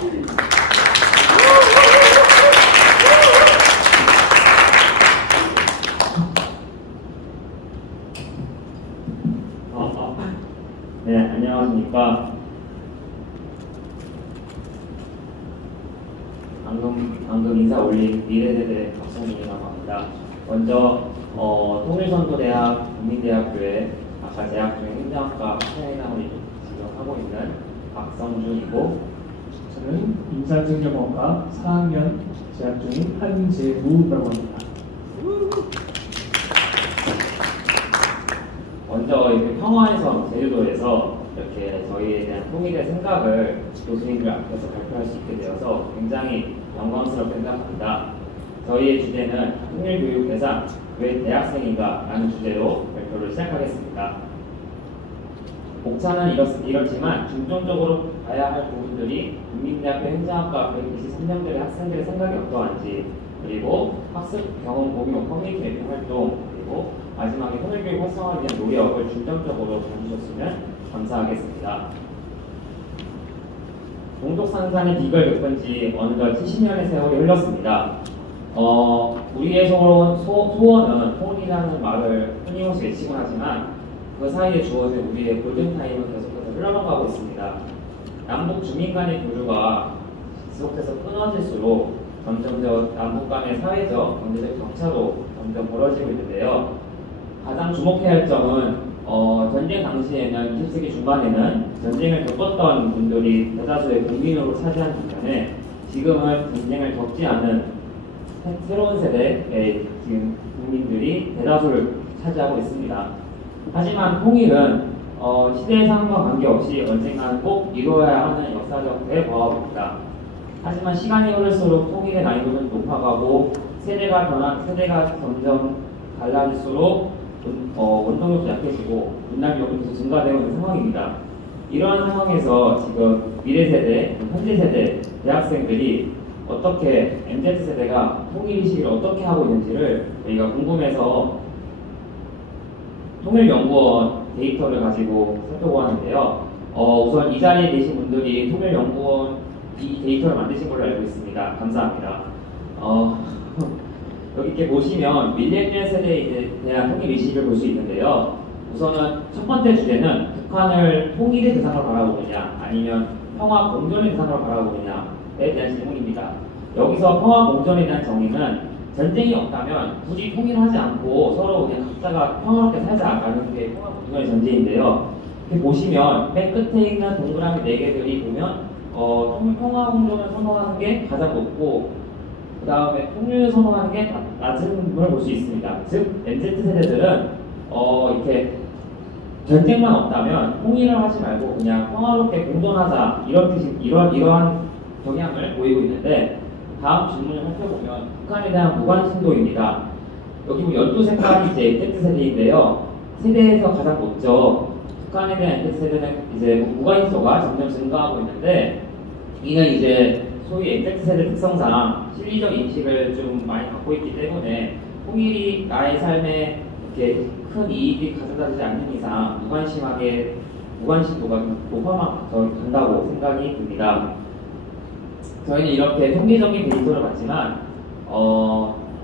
네, 안녕하십니까. 방금 인사 올린 미래세대 박성민이라고 합니다. 먼저 통일선도대학 국민대학교에 아까 재학 중에 행정학과 학생회장을 지금 하고 있는 박성준이고, 저는 인사증명학과 4학년 재학 중인 한재우라고 합니다. 먼저 이렇게 평화에서 제주도에서 이렇게 저희에 대한 통일의 생각을 교수님들 앞에서 발표할 수 있게 되어서 굉장히 영광스럽게 생각합니다. 저희의 주제는 통일교육 대상 왜 대학생인가 라는 주제로 발표를 시작하겠습니다. 목차는 이렇지만 중점적으로 봐야 할 부분들이 국민대학교 행정학과 123명들의 학생들의 생각이 어떠한지, 그리고 학습 경험 공유, 커뮤니티 맵핑 활동, 그리고 마지막에 통일교육 활성화를 위한 노력을 중점적으로 전해주셨으면 감사하겠습니다. 동독산산이 비극을 겪은 지 어느덧 70년의 세월이 흘렀습니다. 우리의 소원은 통일이라는 말을 끊임없이 외치곤 하지만 그 사이에 주어진 우리의 골든타임은 계속해서 흘러가고 있습니다. 남북 주민 간의 교류가 지속해서 끊어질수록 점점 더 남북 간의 사회적, 경제적 격차도 점점 벌어지고 있는데요. 가장 주목해야 할 점은 전쟁 당시에는 20세기 중반에는 전쟁을 겪었던 분들이 대다수의 국민으로 차지한 반면에 지금은 전쟁을 겪지 않은 새로운 세대의 지금 국민들이 대다수를 차지하고 있습니다. 하지만 통일은 시대의 상황과 관계없이 언젠가는 꼭 이루어야 하는 역사적 대과업입니다. 하지만 시간이 흐를수록 통일의 난이도는 높아가고 세대가 점점 달라질수록 원동력도 약해지고 문화비용도 계속 증가되고 있는 상황입니다. 이러한 상황에서 지금 미래세대, 현재세대 대학생들이 어떻게 MZ세대가 통일의식을 어떻게 하고 있는지를 저희가 궁금해서 통일연구원 데이터를 가지고 살펴보았는데요. 우선 이 자리에 계신 분들이 통일연구원 이 데이터를 만드신 걸로 알고 있습니다. 감사합니다. 여기 이렇게 보시면 밀레니얼 세대에 대한 통일의식을 볼 수 있는데요. 우선은 첫 번째 주제는 북한을 통일의 대상으로 바라보느냐 아니면 평화 공존의 대상으로 바라보느냐에 대한 질문입니다. 여기서 평화 공존에 대한 정의는 전쟁이 없다면 굳이 통일하지 않고 서로 그냥 각자가 평화롭게 살자라는 게 평화 공존의 전제인데요. 이렇게 보시면 맨 끝에 있는 동그라미 4개들이 보면 평화 공존을 선호하는 게 가장 높고 그 다음에 통일을 선호하는 게 낮은 걸 볼 수 있습니다. 즉 MZ세대들은 이렇게 전쟁만 없다면 통일을 하지 말고 그냥 평화롭게 공존하자 이러한 경향을 보이고 있는데, 다음 질문을 살펴보면 북한에 대한 무관심도입니다. 여기 보면 12색깔이 이제 MZ세대인데요. 세대에서 가장 높죠. 북한에 대한 MZ세대는 이제 무관심도가 점점 증가하고 있는데, 이는 이제 소위 MZ세대 특성상 실리적 인식을 좀 많이 갖고 있기 때문에 통일이 나의 삶에 이렇게 큰 이익이 가져다주지 않는 이상 무관심도가 높아만 간다고 생각이 듭니다. 저희는 이렇게 통계적인 데이터를 봤지만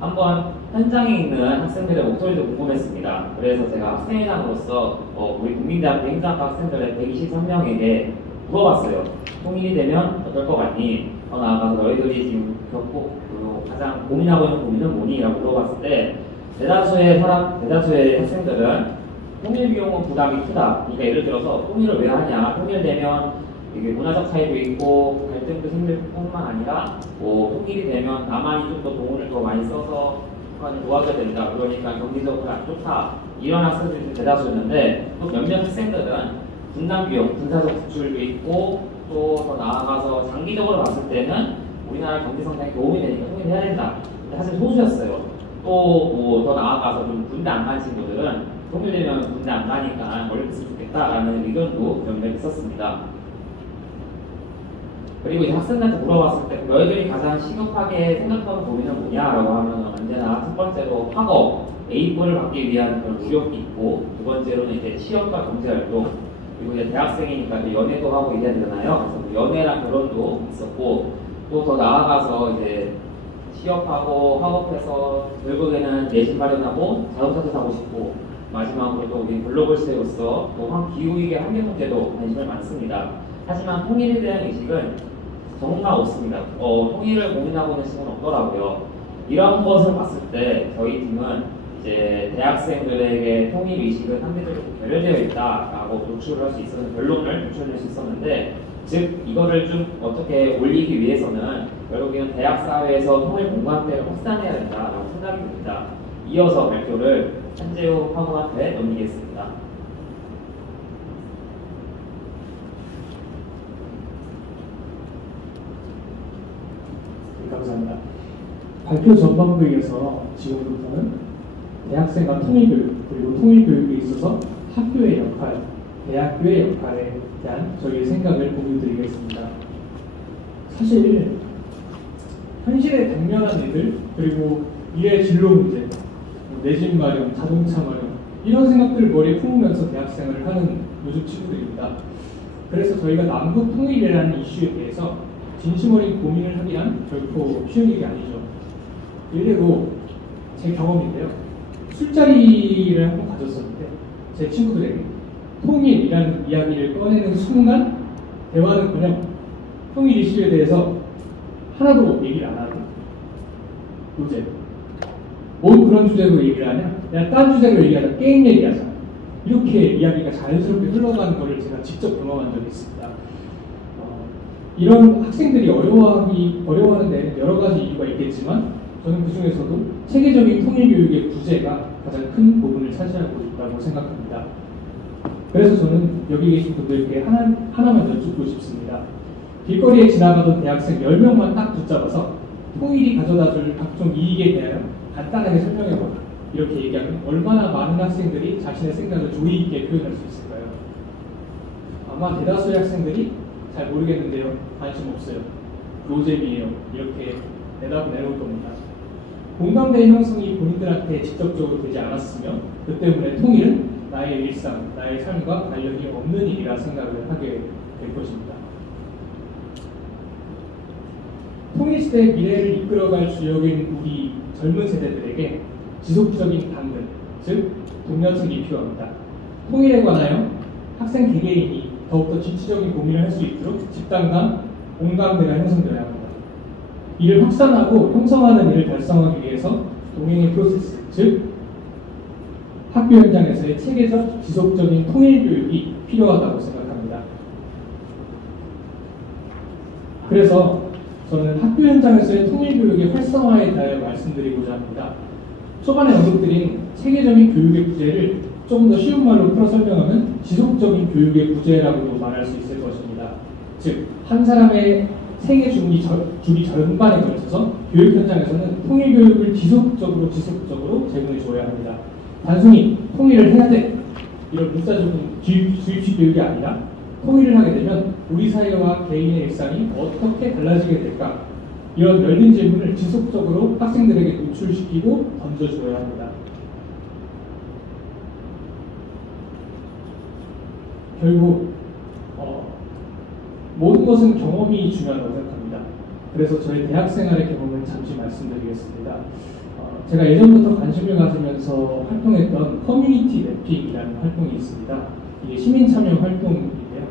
한번 현장에 있는 학생들의 목소리도 궁금했습니다. 그래서 제가 학생회장으로서 우리 국민대학교 행정학과 학생들의 123명에게 물어봤어요. 통일이 되면 어떨 것 같니? 더 나아가서 너희들이 지금 겪고 가장 고민하고 있는 고민은 뭐니? 라고 물어봤을 때 대다수의 학생들은 통일 비용은 부담이 크다. 그러니까 예를 들어서 통일을 왜 하냐? 통일되면 이게 문화적 차이도 있고 갈등도 생길 뿐만 아니라 통일이 되면 남한이 좀 더 돈을 더 많이 써서 북한을 도와줘야 된다. 그러니까 경제적으로 안 좋다. 이런 학생들이 대다수였는데 또 몇몇 학생들은 분담 비용, 군사적 지출도 있고 또 더 나아가서 장기적으로 봤을 때는 우리나라 경제 성장에 도움이 되니까 통일을 해야 된다. 근데 사실 소수였어요. 또 더 나아가서 좀 군대 안 간 친구들은 통일되면 군대 안 가니까 원래 했으면 좋겠다라는 의견도 몇몇 있었습니다. 그리고 이제 학생들한테 물어봤을 때 너희들이 가장 시급하게 생각하는 고민은 뭐냐라고 하면 언제나 첫 번째로 학업, A뿔을 받기 위한 그런 노력이 있고, 두 번째로는 이제 취업과 경제활동, 그리고 이제 대학생이니까 이제 연애도 하고 이래야 되잖아요. 그래서 뭐 연애랑 결혼도 있었고, 또 더 나아가서 이제 취업하고 학업해서 결국에는 내신 마련하고 자동차도 사고 싶고, 마지막으로 또 우리 글로벌 시대로서 또 기후위기 환경 문제도 관심을 많습니다. 하지만 통일에 대한 의식은 정말 없습니다. 통일을 고민하고 있는 친구는 없더라고요. 이런 것을 봤을 때 저희 팀은 이제 대학생들에게 통일 의식은 상대적으로 결여되어 있다라고 노출을 할 수 있었는 결론을 도출할 수 있었는데, 즉 이거를 좀 어떻게 올리기 위해서는 결국에는 대학 사회에서 통일 공감대를 확산해야 된다라고 생각이 듭니다. 이어서 발표를 한재우 학우한테 넘기겠습니다. 네, 감사합니다. 발표 전반부에서 지금부터는 대학생과 통일교육, 그리고 통일교육에 있어서 학교의 역할, 대학교의 역할에 대한 저희의 생각을 공유드리겠습니다. 사실 현실에 당면한 일들, 그리고 미래 진로 문제, 내 집 마련, 자동차 마련, 이런 생각들을 머리에 품으면서 대학생활을 하는 요즘 친구들입니다. 그래서 저희가 남북 통일이라는 이슈에 대해서 진심 어린 고민을 하기란 결코 쉬운 일이 아니죠. 일례로 제 경험인데요. 술자리를 한번 가졌었는데 제 친구들에게 통일이라는 이야기를 꺼내는 순간 대화는커녕 통일 이슈에 대해서 하나도 얘기를 안 하고 노제 뭔 그런 주제로 얘기를 하냐? 그냥 딴 주제로 얘기하자. 게임 얘기하자. 이렇게 이야기가 자연스럽게 흘러가는 것을 제가 직접 경험한 적이 있습니다. 이런 학생들이 어려워하는 데는 여러 가지 이유가 있겠지만 저는 그 중에서도 체계적인 통일교육의 부재가 가장 큰 부분을 차지하고 있다고 생각합니다. 그래서 저는 여기 계신 분들께 하나만 여쭙고 싶습니다. 길거리에 지나가던 대학생 10명만 딱 붙잡아서 통일이 가져다줄 각종 이익에 대하여 간단하게 설명해보라. 이렇게 얘기하면 얼마나 많은 학생들이 자신의 생각을 조리 있게 표현할 수 있을까요? 아마 대다수의 학생들이 잘 모르겠는데요. 관심 없어요. 노잼이에요. 이렇게 대답을 내놓을 겁니다. 공감대 형성이 본인들한테 직접적으로 되지 않았으면 그 때문에 통일은 나의 일상, 나의 삶과 관련이 없는 일이라 생각을 하게 될 것입니다. 통일시대의 미래를 이끌어갈 주역인 우리 젊은 세대들에게 지속적인 당근, 즉 동력책이 필요합니다. 통일에 관하여 학생 개개인이 더욱더 진취적인 고민을 할 수 있도록 집단 간 공감대가 형성되어야 합니다. 이를 확산하고 형성하는 일을 달성하기 위해서 동행의 프로세스, 즉 학교 현장에서의 체계적 지속적인 통일 교육이 필요하다고 생각합니다. 그래서 저는 학교 현장에서의 통일 교육의 활성화에 대하여 말씀드리고자 합니다. 초반에 언급드린 체계적인 교육의 부재를 조금 더 쉬운 말로 풀어 설명하면 지속적인 교육의 부재라고도 말할 수 있을 것입니다. 즉, 한 사람의 생애 주기 전반에 걸쳐서 교육 현장에서는 통일 교육을 지속적으로 제공해 줘야 합니다. 단순히 통일을 해야 돼 이런 문자적인 주입식 교육이 아니라 통일을 하게 되면 우리 사회와 개인의 일상이 어떻게 달라지게 될까? 이런 열린 질문을 지속적으로 학생들에게 노출시키고 던져줘야 합니다. 결국 모든 것은 경험이 중요하다고 생각합니다. 그래서 저희 대학생활의 경험을 잠시 말씀드리겠습니다. 제가 예전부터 관심을 가지면서 활동했던 커뮤니티 랩핑이라는 활동이 있습니다. 이게 시민 참여 활동인데요.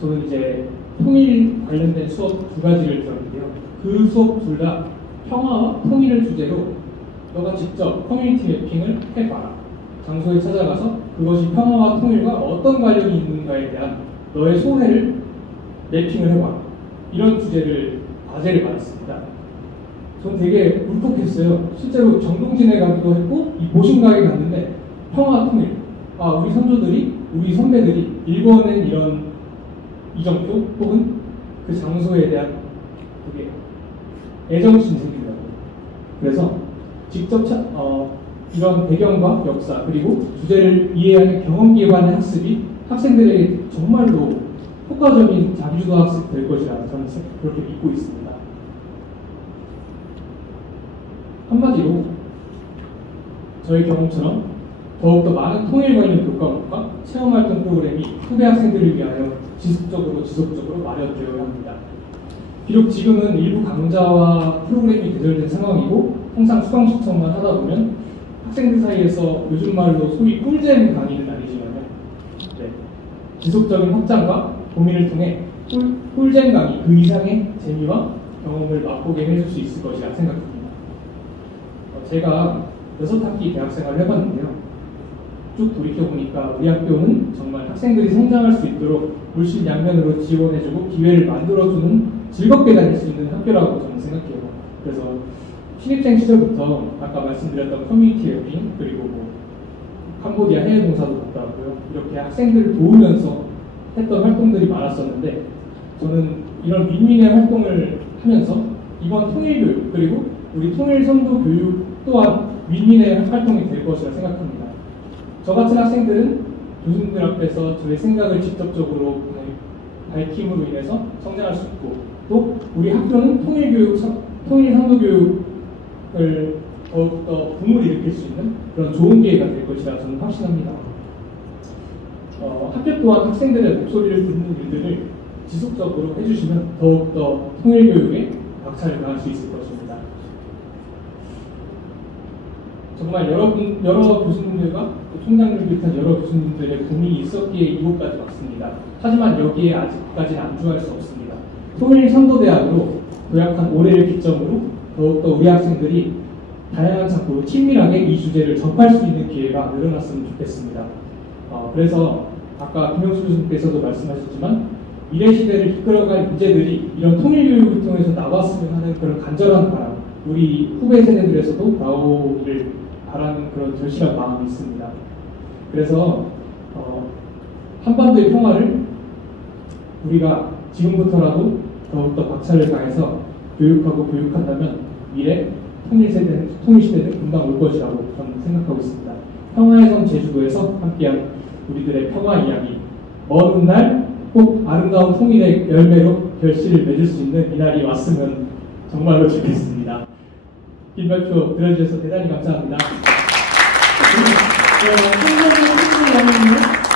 저는 이제 통일 관련된 수업 2가지를 들었는데요. 그 수업 둘 다 평화와 통일을 주제로 너가 직접 커뮤니티 랩핑을 해봐라. 장소에 찾아가서 그것이 평화와 통일과 어떤 관련이 있는가에 대한 너의 소회를 랩핑을 해봐. 이런 주제를 과제를 받았습니다. 전 되게 울컥했어요. 실제로 정동진에 가기도 했고 이 보신각에 갔는데 평화 통일, 우리 선조들이, 우리 선배들이 일궈낸 이런 이정표 혹은 그 장소에 대한 그게 애정심이 생긴다고. 그래서 직접 이런 배경과 역사 그리고 주제를 이해하는 경험 기반의 학습이 학생들에게 정말로 효과적인 자기주도 학습이 될 것이라 저는 그렇게 믿고 있습니다. 한마디로 저희 경험처럼 더욱더 많은 통일과 있는 교과목과 체험활동 프로그램이 후배 학생들을 위하여 지속적으로 마련되어야 합니다. 비록 지금은 일부 강좌와 프로그램이 개설된 상황이고 항상 수강 신청만 하다 보면 학생들 사이에서 요즘 말로 소위 꿀잼 강의는 아니지만요. 네, 지속적인 확장과 고민을 통해 꿀잼 강의 그 이상의 재미와 경험을 맛보게 해줄 수 있을 것이라 생각합니다. 제가 6학기 대학생활을 해봤는데요. 쭉 돌이켜보니까 우리 학교는 정말 학생들이 성장할 수 있도록 물심양면으로 지원해주고 기회를 만들어주는 즐겁게 다닐 수 있는 학교라고 저는 생각해요. 그래서 신입생 시절부터 아까 말씀드렸던 커뮤니티 랩핑 그리고 캄보디아 해외 봉사도 갔다 왔고요. 이렇게 학생들을 도우면서 했던 활동들이 많았었는데 저는 이런 윈윈의 활동을 하면서 이번 통일교육 그리고 우리 통일선도 교육 또한 윈윈의 활동이 될 것이라 생각합니다. 저 같은 학생들은 교수님들 앞에서 저의 생각을 직접적으로 밝힘으로 인해서 성장할 수 있고 또 우리 학교는 통일선도교육을 더욱더 붐을 일으킬 수 있는 그런 좋은 기회가 될 것이라 저는 확신합니다. 학교 또한 학생들의 목소리를 듣는 일들을 지속적으로 해주시면 더욱더 통일교육에 박차를 가할 수 있을 것입니다. 정말 여러 교수님들과 총장님을 비롯한 여러 교수님들의 고민이 있었기에 이곳까지 왔습니다. 하지만 여기에 아직까지는 안주할 수 없습니다. 통일선도대학으로 도약한 올해를 기점으로 더욱더 우리 학생들이 다양한 창구로 친밀하게 이 주제를 접할 수 있는 기회가 늘어났으면 좋겠습니다. 그래서 아까 김영수 교수님께서도 말씀하셨지만 미래 시대를 이끌어갈 인재들이 이런 통일교육을 통해서 나왔으면 하는 그런 간절한 바람, 우리 후배 세대들에서도 나오기를 바라는 그런 절실한 마음이 있습니다. 그래서 한반도의 평화를 우리가 지금부터라도 더욱더 박차를 가해서 교육한다면 미래 통일시대는 금방 올 것이라고 저는 생각하고 있습니다. 평화의 섬 제주도에서 함께한 우리들의 평화 이야기, 먼 훗날 꼭 아름다운 통일의 열매로 결실을 맺을 수 있는 이날이 왔으면 정말로 좋겠습니다. 긴 발표 들어주셔서 대단히 감사합니다. 네,